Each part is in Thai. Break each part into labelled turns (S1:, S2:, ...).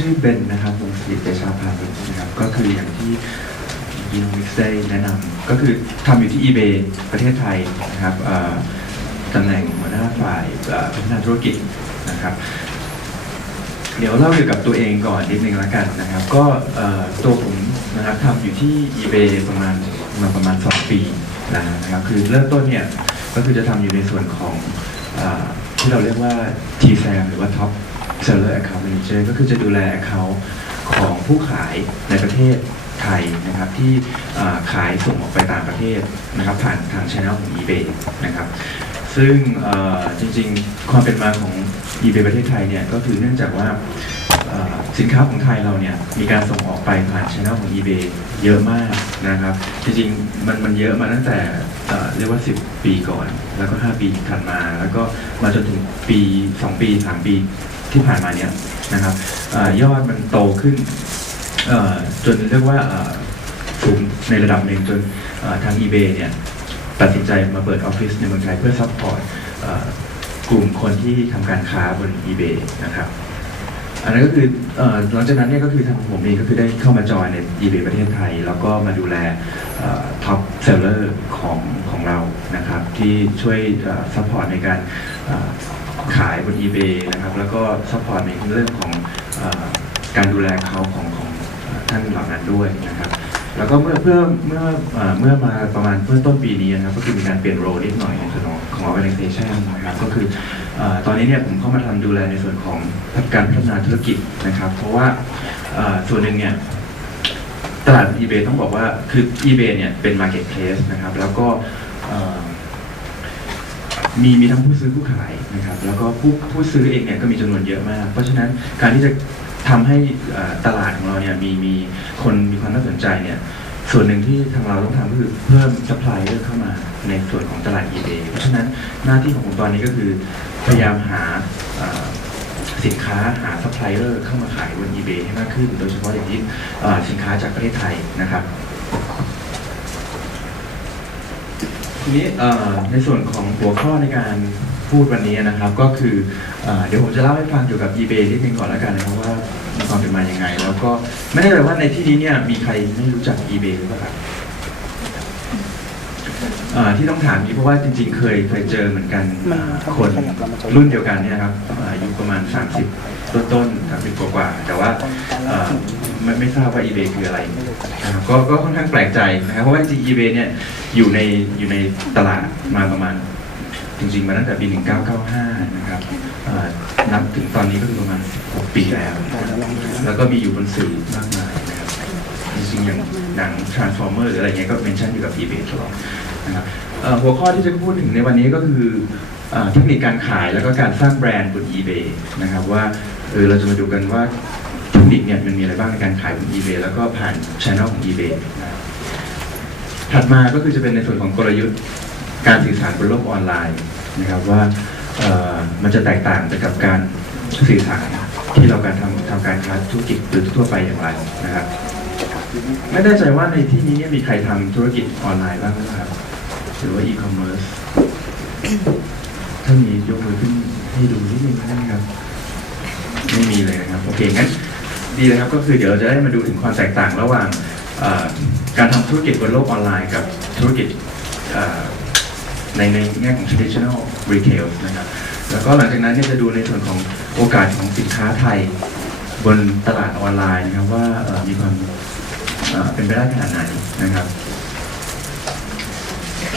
S1: ชื่อเบนนะครับวงศิริเดชาพานิชนะครับ ก็คืออย่างที่ยินมิกซ์ได้แนะนำก็คือทำอยู่ที่ eBay ประเทศไทยนะครับตำแหน่งหัวหน้าฝ่ายพัฒนาธุรกิจนะครับ เดี๋ยวเล่าเกี่ยวกับตัวเองก่อนนิดนึงแล้วกันนะครับ ก็ตัวผมนะครับทำอยู่ที่ eBay ประมาณมาประมาณ 2 ปีนะครับคือเริ่มต้นเนี่ยก็คือจะทำอยู่ในส่วนของอที่เราเรียกว่า TSAM หรือว่า Top Seller Account Manager ก็คือจะดูแล Account ของผู้ขายในประเทศไทยนะครับที่ขายส่งออกไปต่างประเทศนะครับผ่านทางช่องของ eBay นะครับซึ่งจริงๆ ความเป็นมาของ eBay ประเทศไทยเนี่ยก็คือเนื่องจากว่าสินค้าของไทยเราเนี่ยมีการส่งออกไปผ่านช่องของ eBay เยอะมากนะครับ จริงๆมันมันเยอะมาตั้งแต่เอ่อเรียกว่า 10 ปีก่อน แล้วก็ 5 ปีถัดมา แล้วก็มาจนถึงปี 2 ปี 3 ปี ที่ผ่านมาเนี่ยนะครับออยอดมันโตขึ้นจนเรียกว่าสูงในระดับหนึ่งจนเอ่อทาง eBay เนี่ยตัดสินใจมาเปิดออฟฟิศในเมืองไทยเพื่อซัพพอร์ตกลุ่มคนที่ทำการค้าบน eBay นะครับอันนั้นก็คือหลังจากนั้นเนี่ยก็คือทางผมเองก็คือได้เข้ามาจอยใน eBay ประเทศไทย แล้วก็มาดูแลท็อปเซลเลอร์ของของเรานะครับ ที่ช่วยซัพพอร์ตในการ ขายบน eBay นะครับ แล้วก็ซัพพอร์ตในเรื่องของอการดูแลเขาของของท่านเหล่านั้นด้วยนะครับ แล้วก็เมื่อเพื่อเมื่อเมื่อมาประมาณเมื่อต้นปีนี้นะครับก็คือมีการเปลี่ยนโรนิดหน่อยในส่วนของของ organization นะครับก็คืออตอนนี้เนี่ยผมเข้ามาทำดูแลในส่วนของการพัฒนาธุรกิจนะครับ เพราะว่าส่วนหนึ่งเนี่ยตลาด eBay ต้องบอกว่าคือ eBay เนี่ยเป็น marketplace นะครับ แล้วก็ มีมีทั้งผู้ซื้อผู้ขายนะครับแล้วก็ผู้ผู้ซื้อเองเนี่ยก็มีจำนวนเยอะมาก เพราะฉะนั้นการที่จะทำให้ตลาดของเราเนี่ยมีมีคนมีความน่าสนใจเนี่ยส่วนหนึ่งที่ทางเราต้องทำก็คือเพิ่มซัพพลายเออร์เข้ามาในส่วนของตลาด eBay เพราะฉะนั้นหน้าที่ของผมตอนนี้ก็คือพยายามหาสินค้าหาซัพพลายเออร์เข้ามาขายบน eBay ให้มากขึ้น โดยเฉพาะอย่างยิ่งสินค้าจากประเทศไทยนะครับ ทีนี้เอ่อในส่วนของหัวข้อในการพูดวันนี้นะครับ ก็คือเอ่อเดี๋ยวผมจะเล่าให้ฟังเกี่ยวกับ eBay นิดนึงก่อนแล้วกันนะครับว่ามีความเป็นมาอย่างไง แล้วก็ไม่แน่ใจว่าในที่นี้เนี่ยมีใครไม่รู้จัก eBay หรือเปล่าครับเอ่อที่ต้องถามนี้เพราะว่าจริง ๆ เคยเคยเจอเหมือนกัน
S2: มัน
S1: คน
S2: ขยับแล้วมันจะ
S1: รุ่นเดียวกันเนี่ยครับอา ยุประมาณ 30 ต้นต้นๆ30กว่าๆแต่ว่าไม่ไม่ทราบว่า eBay คืออะไร
S2: นะ
S1: ครับก็ก็ค่อนข้างแปลกใจนะครับเพราะว่าจริง eBay เนี่ยอยู่ในอยู่ในตลาดมาประมาณ จริงๆ มาตั้งแต่ปี 1995 นะครับนับถึงตอนนี้ก็คือประมาณ 6 ปีแล้ว แล้วก็มีอยู่บนสื่อมากมายนะครับจริงๆอย่างหนัง Transformer หรืออะไรเงี้ยก็เมนชั่นอยู่กับ eBay ตลอดนะครับ หัวข้อที่จะพูดถึงในวันนี้ก็คือเทคนิคการขายแล้วก็การสร้างแบรนด์บน eBay นะครับว่าเออเราจะมาดูกันว่าเทคนิคเนี่ยมันมีอะไรบ้างในการขายบน eBay แล้วก็ผ่านช anel ของ eBay ถัดมาก็คือจะเป็นในส่วนของกลยุทธ์การสื่อสารบนโลกออนไลน์นะครับว่ามันจะแตกต่างไปกับการสื่อสารที่เราการทำทำการค้าธุรกิจหรือทั่วไปอย่างไรนะครับไม่แน่ใจว่าในที่นี้เนี่ยมีใครทำธุรกิจออนไลน์บ้างไหมครับ หรือว่าอีคอมเมิร์ซถ้ามียกมือขึ้นให้ดูนิดนึงนะครับ ไม่มีเลยนะครับ โอเคงั้นดีเลยครับก็คือเดี๋ยวเราจะได้มาดูถึงความแตกต่างระหว่างการทำธุรกิจบนโลกออนไลน์กับธุรกิจในในแง่ของ traditional retail นะครับ แล้วก็หลังจากนั้นเนี่ยจะดูในส่วนของโอกาสของสินค้าไทยบนตลาดออนไลน์นะครับว่ามีความเป็นไปได้ขนาดไหนนะครับ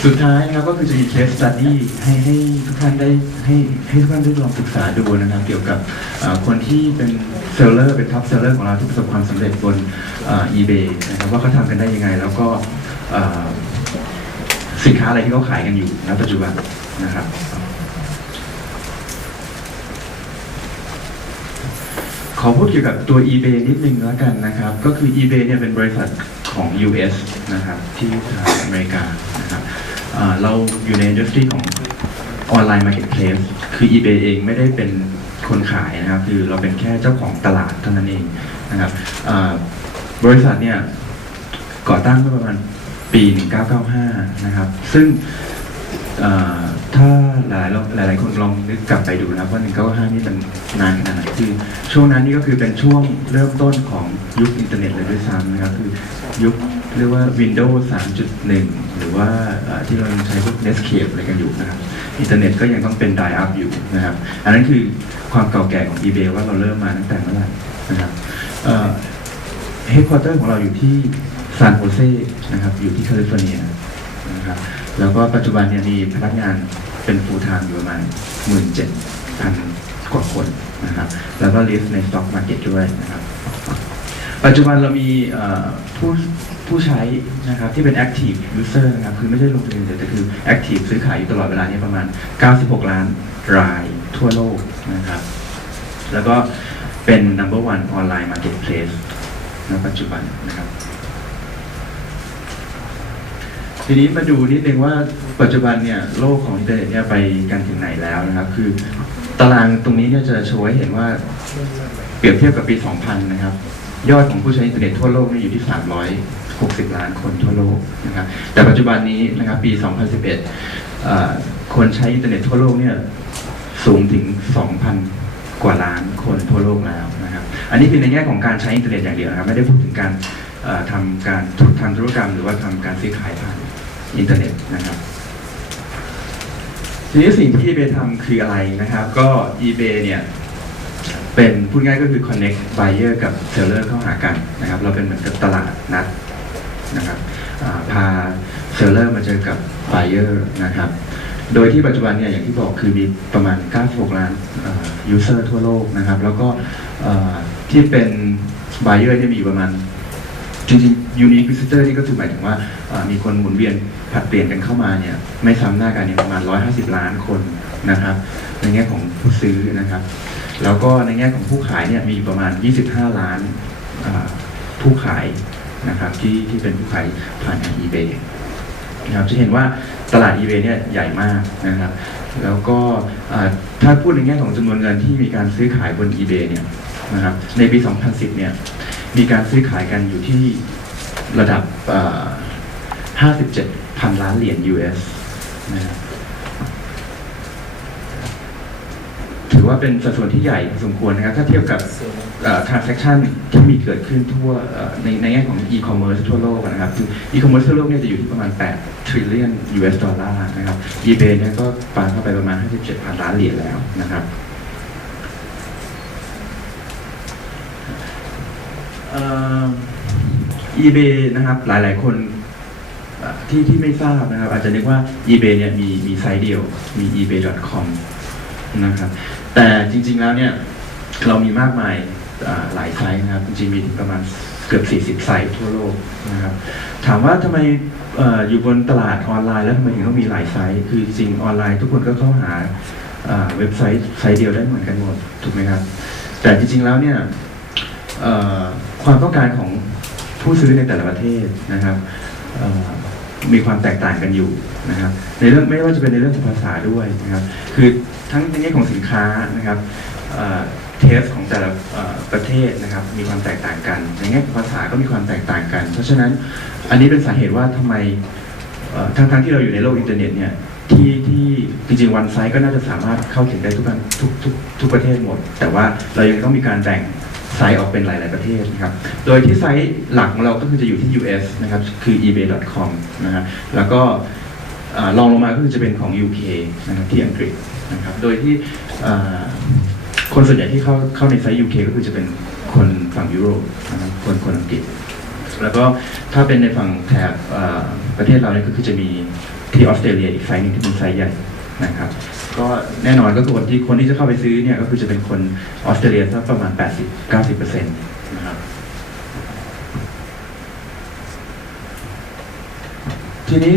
S1: สุดท้ายนะครับก็คือจะมี case study ให้ให้ทุกท่านได้ให้ให้ทุกท่านได้ลองศึกษาดูนะครับ เกี่ยวกับเอ่อคนที่เป็นเซลเลอร์เป็นท็อปเซลเลอร์ของเราที่ประสบความสำเร็จบนอ่อ eBay นะครับว่าเขาทำกันได้ยังไง แล้วก็เอ่อสินค้าอะไรที่เขาขายกันอยู่ณปัจจุบันนะครับ ขอพูดเกี่ยวกับตัว eBay นิดนึงแล้วกันนะครับ ก็คือ eBay เนี่ยเป็นบริษัทของ US นะครับ ที่ทางอเมริกานะครับ เราอยู่ในอินดัสทรีของออนไลน์มาร์เก็ตเพลสคือ eBay เองไม่ได้เป็นคนขายนะครับ คือเราเป็นแค่เจ้าของตลาดเท่านั้นเองนะครับบริษัทเนี่ยก่อตั้งเมื่อประมาณปี 1995 นะครับ ซึ่ง ถ้าหลายหลายหลายคนลองนึกกลับไปดูนะครับว่า1995นี่มันนานขนาดไหนคือช่วงนั้นนี่ก็คือเป็นช่วงเริ่มต้นของยุคอินเทอร์เน็ตเลยด้วยซ้ำนะครับคือยุคเรียกว่า Windows 3.1 หรือว่าที่เราใช้พวก Netscape อะไรกันอยู่นะครับอินเทอร์เน็ตก็ยังต้องเป็น dial up อยู่นะครับอันนั้นคือความเก่าแก่ของ eBay ว่าเราเริ่มมาตั้งแต่เมื่อไหร่นะครับเฮดค q u เตอร์ของเราอยู่ที่ซานโฮเซนะครับอยู่ที่แคลิฟอร์เนียนะครับ แล้วก็ปัจจุบันเนี่ยมีพนักงานเป็น full time อยู่ประมาณ17,000กว่าคนนะครับ แล้วก็ list ใน stock market ด้วยนะครับ ปัจจุบันเรามีผู้ผู้ใช้นะครับที่เป็น active user นะครับคือไม่ใช่ลงทุนเฉยๆแต่คือ active ซื้อขายอยู่ตลอดเวลาเนี่ยประมาณ 96 ล้านรายทั่วโลกนะครับ แล้วก็เป็น number one online marketplace ณปัจจุบันนะครับ ทีนี้มาดูนิดนึงว่าปัจจุบันเนี่ยโลกของอินเทอร์เน็ตเนี่ยไปกันถึงไหนแล้วนะครับ คือตารางตรงนี้เนี่ยจะโชว์ให้เห็นว่าเปรียบเทียบกับปี 2000 นะครับ ยอดของผู้ใช้อินเทอร์เน็ตทั่วโลกเนี่ยอยู่ที่ 360 ล้านคนทั่วโลกนะครับ แต่ปัจจุบันนี้นะครับปี 2011เอ่อคนใช้อินเทอร์เน็ตทั่วโลกเนี่ยสูงถึง 2,000 กว่าล้านคนทั่วโลกแล้วนะครับ อันนี้เป็นในแง่ของการใช้อินเทอร์เน็ตอย่างเดียวนะครับ ไม่ได้พูดถึงการทำการทำธุรกรรมหรือว่าทำการซื้อขายผ่าน อินเทอร์เน็ตนะครับทีนี้สิ่งที่ eBay ทำคืออะไรนะครับ ก็ eBay เนี่ยเป็นพูดง่ายก็คือ connect buyer กับ seller เข้าหากันนะครับ เราเป็นเหมือนกับตลาดนัดนะครับอ่าพา seller มาเจอกับ buyer นะครับ โดยที่ปัจจุบันเนี่ยอย่างที่บอกคือมีประมาณ 96 ล้านเอ่อ user ทั่วโลกนะครับ แล้วก็ที่เป็น buyer เนี่มีประมาณจริงๆ unique visitor นี่ก็คือหมายถึงว่า มีคนหมุนเวียนผลัดเปลี่ยนกันเข้ามาเนี่ยไม่ซ้ำหน้ากันเนี่ยประมาณ 150 ล้านคนนะครับในแง่ของผู้ซื้อนะครับ แล้วก็ในแง่ของผู้ขายเนี่ยมีประมาณ 25 ล้านเอ่อผู้ขายนะครับที่ที่เป็นผู้ขายผ่านทาง eBay นะครับจะเห็นว่าตลาด eBay เนี่ยใหญ่มากนะครับ แล้วก็ถ้าพูดในแง่ของจำนวนเงินที่มีการซื้อขายบน eBay เนี่ยนะครับในปี 2010 เนี่ยมีการซื้อขายกันอยู่ที่ระดับ 57พันล้านเหรียญ US นะครับถือว่าเป็นสัดส่วนที่ใหญ่พอสมควรนะครับ ถ้าเทียบกับ transaction ที่มีเกิดขึ้นทั่วในในแง่ของ e-commerce ทั่วโลกนะครับคือ e-commerce ทั่วโลกเนี่ยจะอยู่ที่ประมาณ 8 trillion US ดอลลาร์นะครับ eBay เนี่ยก็ปานเข้าไปประมาณ 57พันล้านเหรียญแล้วนะครับอ่อ eBay นะครับหลายๆคน ที่ที่ไม่ทราบนะครับ อาจจะนึกว่า eBay เนี่ยมีมีไซต์เดียวมี ebay.com นะครับ แต่จริง ๆแล้วเนี่ยเรามีมากมายหลายไซต์นะครับ จริงๆมีถึงประมาณเกือบ 40 ไซต์ทั่วโลกนะครับ ถามว่าทำไมออยู่บนตลาดออนไลน์แล้วทำไมถึงต้องมีหลายไซต์ คือจริงออนไลน์ทุกคนก็เข้าหาเว็บไซต์ไซต์เดียวได้เหมือนกันหมดถูกไหมครับ แต่จริงๆแล้วเนี่ยความต้องการของผู้ซื้อในแต่ละประเทศนะครับ มีความแตกต่างกันอยู่นะครับในเรื่องไม่ว่าจะเป็นในเรื่องของภาษาด้วยนะครับคือทั้งในแง่ของสินค้านะครับเทสของแต่ละประเทศนะครับมีความแตกต่างกัน ในแง่ของภาษาก็มีความแตกต่างกัน เพราะฉะนั้นอันนี้เป็นสาเหตุว่าทำไมทั้งๆที่เราอยู่ในโลกอินเทอร์เน็ตเนี่ยที่ที่จริงๆวันไซต์ก็น่าจะสามารถเข้าถึงได้ทุกทุกทุกทุกประเทศหมด แต่ว่าเรายังต้องมีการแบ่ง ไซต์ออกเป็นหลาย ๆ ประเทศนะครับ โดยที่ไซต์หลักของเราก็คือจะอยู่ที่ US นะครับ คือ ebay.com นะฮะ แล้วก็อ่ารองลงมาก็คือจะเป็นของ UK นะครับที่อังกฤษนะครับ โดยที่คนส่วนใหญ่ที่เข้าเข้าในไซต์ UK ก็คือจะเป็นคนฝั่งยุโรปนะครับ คนคนอังกฤษ แล้วก็ถ้าเป็นในฝั่งแถบประเทศเราเนี่ยก็คือจะมีที่ออสเตรเลียอีกไซต์หนึ่งที่เป็นไซต์ใหญ่ นะครับ ก็แน่นอนก็คือคนที่คนที่จะเข้าไปซื้อเนี่ยก็คือจะเป็นคนออสเตรเลียสักประมาณ 80-90%นะครับทีนี้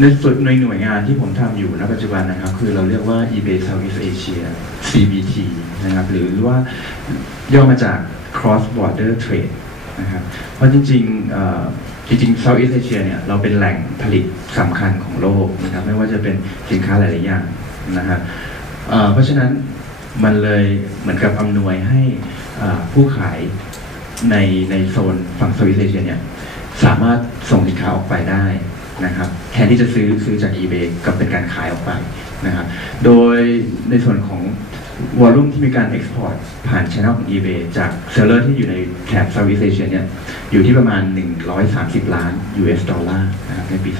S1: ในส่วนในหน่วยงานที่ผมทำอยู่ณปัจจุบันนะครับ คือเราเรียกว่า eBay Southeast Asia CBT นะครับ หรือว่าย่อมาจาก Cross Border Trade นะครับ เพราะจริงๆ จริงๆ Southeast Asia เนี่ยเราเป็นแหล่งผลิตสำคัญของโลกนะครับไม่ว่าจะเป็นสินค้าหลายๆอย่างนะครับเพราะฉะนั้นมันเลยเหมือนกับอำนวยให้ผู้ขายในในโซนฝั่ง Southeast Asia เนี่ยสามารถส่งสินค้าออกไปได้นะครับแทนที่จะซื้อซื้อจาก eBay ก็เป็นการขายออกไปนะครับโดยในส่วนของวอลลุ่มที่มีการ Export ผ่าน Channel ของ eBay จากเซลเลอร์ที่อยู่ในแถบ Southeast Asia เนี่ย อยู่ที่ประมาณ 130 ล้าน US ดอลลาร์นะครับในปี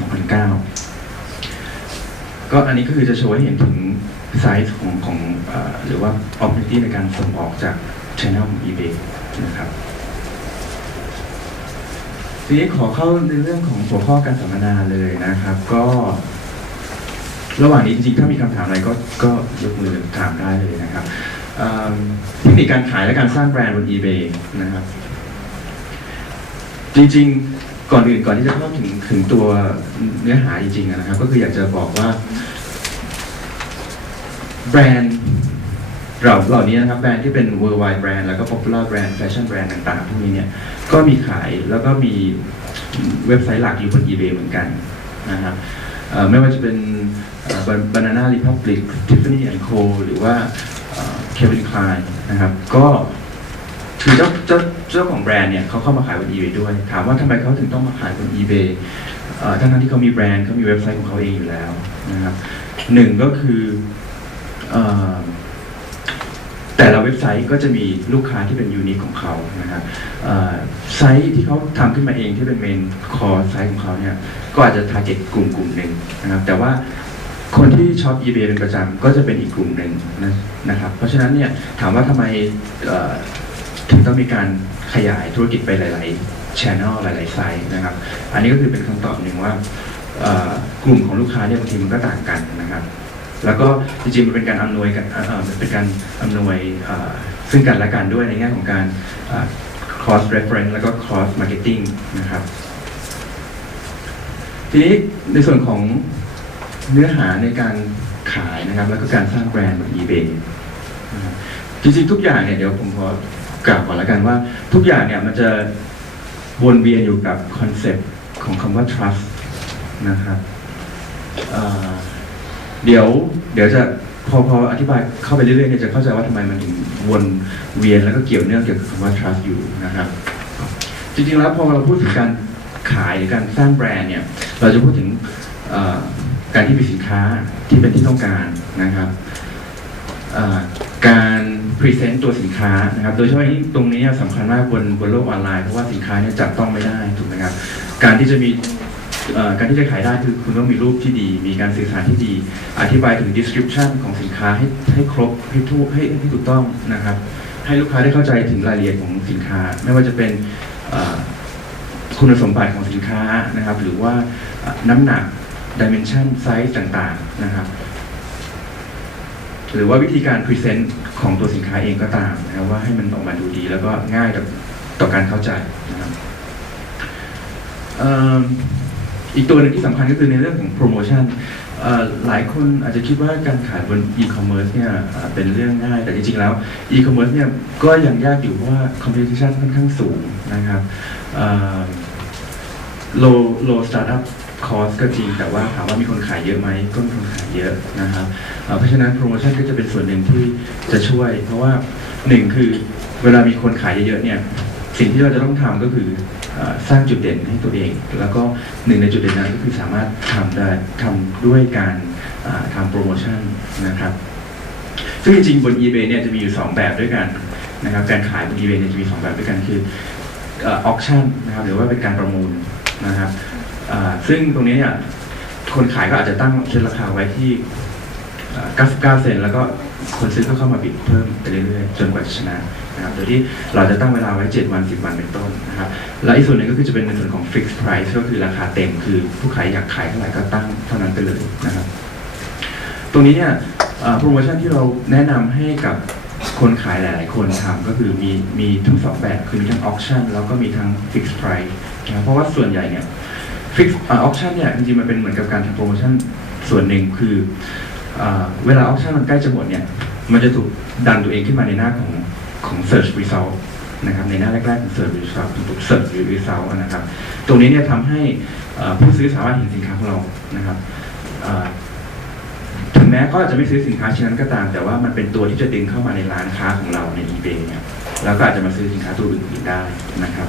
S1: 2009 ก็อันนี้ก็คือจะโชว์ให้เห็นถึงไซส์ของของอหรือว่า opportunity ในการส่งออกจาก Channel ของ eBay นะครับทีนี้ขอเข้าในเรื่องของหัวข้อการสัมมนาเลยนะครับ ก็ระหว่างนี้จริงๆ ถ้ามีคำถามอะไรก็ก็ยกมือถามได้เลยนะครับเอิ่มเทคนิคการขายและการสร้างแบรนด์บน eBay นะครับ จริงๆ ก่อนอื่นก่อนที่จะเข้าถึงถึงตัวเนื้อหาจริงๆนะครับ ก็คืออยากจะบอกว่า แบรนด์เราเหล่านี้นะครับแบรนด์ที่เป็น worldwide brand แล้วก็ popular brand fashion brand ต่างๆพวกนี้เนี่ยก็มีขายแล้วก็มีเว็บไซต์หลักอยู่บน eBay เหมือนกันนะครับไม่ว่าจะเป็น Banana Republic Tiffany Co หรือว่าเอ่อ Calvin Klein นะครับ ก็คือเจ้าเจ้า เจ้าของแบรนด์เนี่ยเขาเข้ามาขายบน eBay ด้วย ถามว่าทำไมเขาถึงต้องมาขายบน eBay เอ่อทั้งๆที่เขามีแบรนด์เขามีเว็บไซต์ของเขาเองอยู่แล้วนะครับหนึ่งก็คือแต่ละเว็บไซต์ก็จะมีลูกค้าที่เป็นยูนิคของเขานะครับไซต์ที่เขาทำขึ้นมาเองที่เป็นเมนคอไซต์ของเขาเนี่ย ก็อาจจะทาร์เก็ตกลุ่มกลุ่มหนึ่งนะครับ แต่ว่าคนที่ช็อป eBay เป็นประจำก็จะเป็นอีกกลุ่มหนึ่งนะนะครับ เพราะฉะนั้นเนี่ยถามว่าทำไม ถึงต้องมีการขยายธุรกิจไปหลาย ๆ channel หลาย ๆ ไซต์นะครับ อันนี้ก็คือเป็นคำตอบหนึ่งว่ากลุ่มของลูกค้าเนี่ยบางทีมันก็ต่างกันนะครับ แล้วก็จริงๆมันเป็นการอำนวยกันเอ่อเอ่อมันเป็นการอำนวยซึ่งกันและกันด้วยในแง่ของการ cross reference แล้วก็ cross marketing นะครับ ทีนี้ในส่วนของเนื้อหาในการขายนะครับ แล้วก็การสร้างแบรนด์บน eBay จริงๆทุกอย่างเนี่ยเดี๋ยวผมขอ กล่าวก่อนล้วกันว่า ทุกอย่างเนี่ยมันจะวนเวียนอยู่กับคอนเซปต์ของคำว่า trust นะครับเเดี๋ยวเดี๋ยวจะพอพออธิบายเข้าไปเรื่อยๆเนี่ยจะเข้าใจว่าทำไมมันถึงวนเวียนแล้วก็เกี่ยวเนื่องเกี่ยวกับคำว่า trust อยู่นะครับ จริงๆแล้วพอเราพูดถึงการขายหรือการสร้างแบรนด์เนี่ยเราจะพูดถึงการที่มีสินค้าที่เป็นที่ต้องการนะครับการ พรีเซนต์ตัวสินค้านะครับ โดยเฉพาะอย่างยิ่งตรงนี้สำคัญมากบนบนโลกออนไลน์เพราะว่าสินค้าเนี่ยจับต้องไม่ได้ถูกไหมครับ การที่จะมีการที่จะขายได้คือคุณต้องมีรูปที่ดี มีการสื่อสารที่ดี อธิบายถึง description ของสินค้าให้ให้ครบให้ทุกให้ให้ถูกต้องนะครับ ให้ลูกค้าได้เข้าใจถึงรายละเอียดของสินค้า ไม่ว่าจะเป็นคุณสมบัติของสินค้านะครับ หรือว่าน้ำหนัก dimension size ต่างๆนะครับ หรือว่าวิธีการ present ของตัวสินค้าเองก็ตามนะครับว่าให้มันออกมาดูดีแล้วก็ง่ายต่อต่อการเข้าใจนะครับอีกตัวหนึ่งที่สำคัญก็คือในเรื่องของโปรโมชั่นหลายคนอาจจะคิดว่าการขายบนอีคอมเมิร์ซเนี่ยเป็นเรื่องง่าย แต่จริงๆแล้วอีคอมเมิร์ซเนี่ยก็ยังยากอยู่เพราะว่าคอมเพ t ชันค่อนข้างสูงนะครับเอ่อ low low startup cost ก็จริงแต่ว่าถามว่ามีคนขายเยอะไหมก็มีคนขายเยอะนะครับเพราะฉะนั้นโปรโมชั่นก็จะเป็นส่วนหนึ่งที่จะช่วย เพราะว่าหนึ่งคือเวลามีคนขายเยอะๆเนี่ยสิ่งที่เราจะต้องทำก็คืออสร้างจุดเด่นให้ตัวเอง แล้วก็หนึ่งในจุดเด่นนั้นก็คือสามารถทำได้ทำด้วยการทำโปรโมชั่นนะครับซึ่งจริงๆบน eBay เนี่ยจะมีอยู่ 2 แบบด้วยกันนะครับการขายบน eBay เนี่ยจะมี 2 แบบด้วยกันคือออ auction นะครับหรือว่าเป็นการประมูลนะครับ ซึ่งตรงนี้เนี่ยคนขายก็อาจจะตั้งเซ็นราคาไว้ที่ 99 เซนแล้วก็คนซื้อก็เข้ามาบิดเพิ่มไปเรื่อยๆ จนกว่าจะชนะนะครับโดยที่เราจะตั้งเวลาไว้ 7 วัน 10 วันเป็นต้นนะครับ และอีกส่วนหนึ่งก็คือจะเป็นในส่วนของ fixed price ก็คือราคาเต็มคือผู้ขายอยากขายเท่าไหร่ก็ตั้งเท่านั้นไปเลยนะครับ ตรงนี้เนี่ยโปรโมชั่นที่เราแนะนำให้กับคนขายหลาย ๆ คนทำก็คือมีมีทั้งสองแบบคือมีทั้ง auction แล้วก็มีทั้ง fixed price นะเพราะว่าส่วนใหญ่เนี่ย fixed เอ่อ auction เนี่ยจริงๆมันเป็นเหมือนกับการทำโปรโมชั่นส่วนหนึ่งคือเอ่อเวลา auction มันใกล้จะหมดเนี่ยมันจะถูกดันตัวเองขึ้นมาในหน้าของของ search result นะครับในหน้าแรกๆของ search result ถูก search result นะครับตรงนี้เนี่ยทำให้ผู้ซื้อสามารถเห็นสินค้าของเรานะครับถึงแม้เขาอาจจะไม่ซื้อสินค้าชิ้นนั้นก็ตาม แต่ว่ามันเป็นตัวที่จะดึงเข้ามาในร้านค้าของเราใน eBay เนี่ยแล้วก็อาจจะมาซื้อสินค้าตัวอื่นๆได้นะครับ